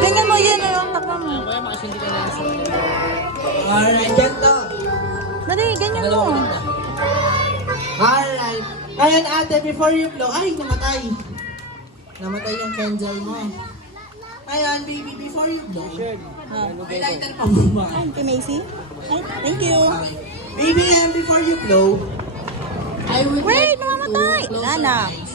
Ganyan mo yan, ano? Takpan mo. Alright, ganito. Dali, ganyan mo. Alright. Ngayon ate, before you blow, ay, namatay. Namatay yung candle mo. Ngayon, baby, before you blow, may lighter pa mo ba? Kay Macy? Ay, thank you. Baby, and before you blow, I would Wait, like you to mamamatay! close Wala your na. eyes.